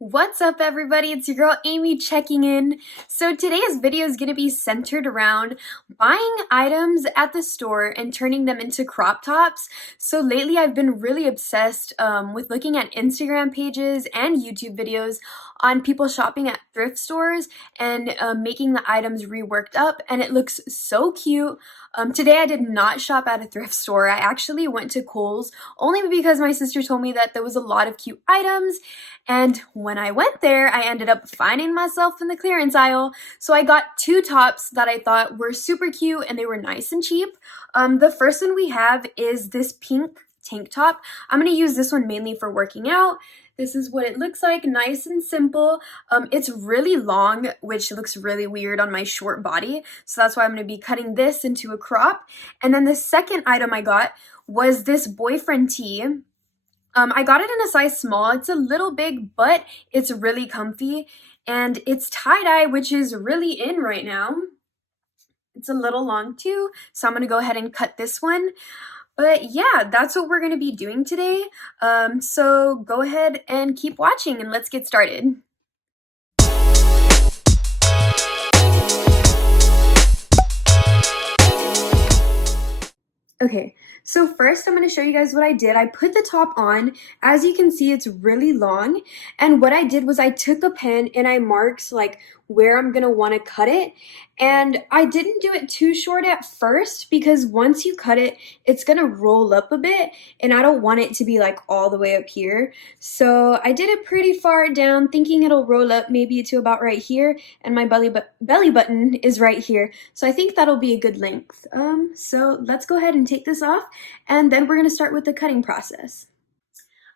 What's up, everybody? It's your girl Amy checking in. So today's video is going to be centered around buying items at the store and turning them into crop tops. So lately I've been really obsessed with looking at Instagram pages and YouTube videos on people shopping at thrift stores and making the items reworked up, and it looks so cute. Today I did not shop at a thrift store. I actually went to Kohl's only because my sister told me that there was a lot of cute items, and when I went there, I ended up finding myself in the clearance aisle. So I got two tops that I thought were super cute and they were nice and cheap. The first one we have is this pink tank top. I'm going to use this one mainly for working out. This is what it looks like, nice and simple. It's really long, which looks really weird on my short body. So that's why I'm going to be cutting this into a crop. And then the second item I got was this boyfriend tee. I got it in a size small. It's a little big, but it's really comfy. And it's tie-dye, which is really in right now. It's a little long too, so I'm going to go ahead and cut this one. But yeah, that's what we're going to be doing today. So go ahead and keep watching and let's get started. Okay, so first I'm going to show you guys what I did. I put the top on. As you can see, it's really long. And what I did was I took a pen and I marked like where I'm going to want to cut it. And I didn't do it too short at first because once you cut it, it's going to roll up a bit. And I don't want it to be like all the way up here. So I did it pretty far down, thinking it'll roll up maybe to about right here. And my belly button is right here. So I think that'll be a good length. So let's go ahead and take this off, and then we're going to start with the cutting process.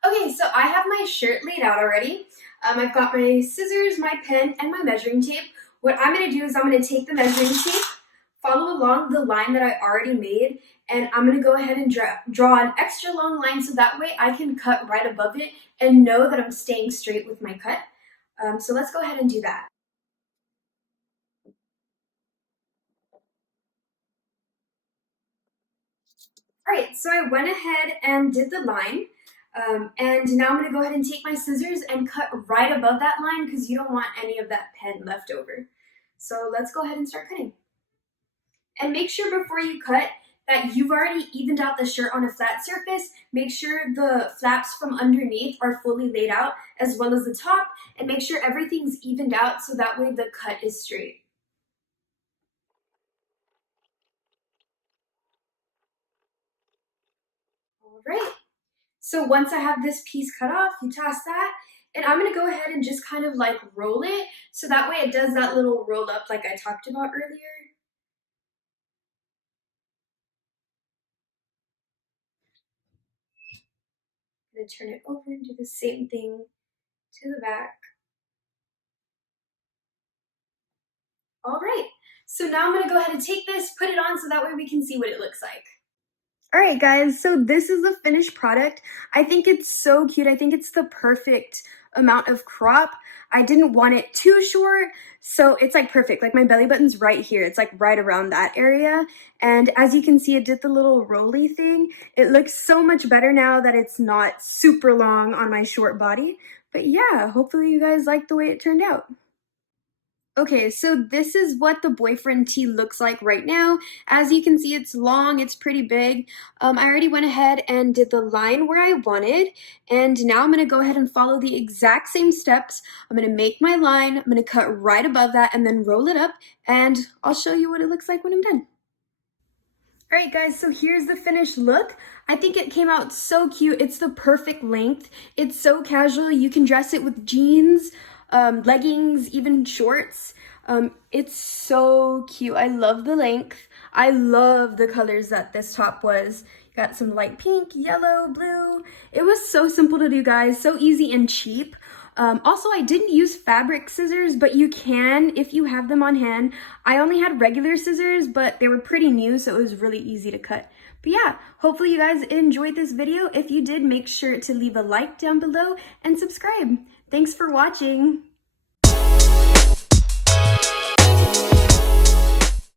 Okay, so I have my shirt laid out already. I've got my scissors, my pen, and my measuring tape. What I'm going to do is I'm going to take the measuring tape, follow along the line that I already made, and I'm going to go ahead and draw an extra long line so that way I can cut right above it and know that I'm staying straight with my cut. So let's go ahead and do that. All right, so I went ahead and did the line. And now I'm going to go ahead and take my scissors and cut right above that line because you don't want any of that pen left over. So let's go ahead and start cutting. And make sure before you cut that you've already evened out the shirt on a flat surface. Make sure the flaps from underneath are fully laid out as well as the top, and make sure everything's evened out so that way the cut is straight. All right. So once I have this piece cut off, you toss that, and I'm going to go ahead and just kind of like roll it, so that way it does that little roll up like I talked about earlier. I'm going to turn it over and do the same thing to the back. All right, so now I'm going to go ahead and take this, put it on so that way we can see what it looks like. All right, guys, so this is the finished product. I think it's so cute. I think it's the perfect amount of crop. I didn't want it too short, so it's like perfect. Like my belly button's right here. It's like right around that area. And as you can see, it did the little rolly thing. It looks so much better now that it's not super long on my short body. But yeah, hopefully you guys like the way it turned out. Okay, so this is what the boyfriend tee looks like right now. As you can see, it's long, it's pretty big. I already went ahead and did the line where I wanted, and now I'm gonna go ahead and follow the exact same steps. I'm gonna make my line, I'm gonna cut right above that and then roll it up, and I'll show you what it looks like when I'm done. All right, guys, so here's the finished look. I think it came out so cute. It's the perfect length. It's so casual. You can dress it with jeans, leggings, even shorts. It's so cute. I love the length. I love the colors that this top was. Got some light pink, yellow, blue. It was so simple to do, guys. So easy and cheap. Also, I didn't use fabric scissors, but you can if you have them on hand. I only had regular scissors, but they were pretty new, so it was really easy to cut. But yeah, hopefully you guys enjoyed this video. If you did, make sure to leave a like down below and subscribe. Thanks for watching.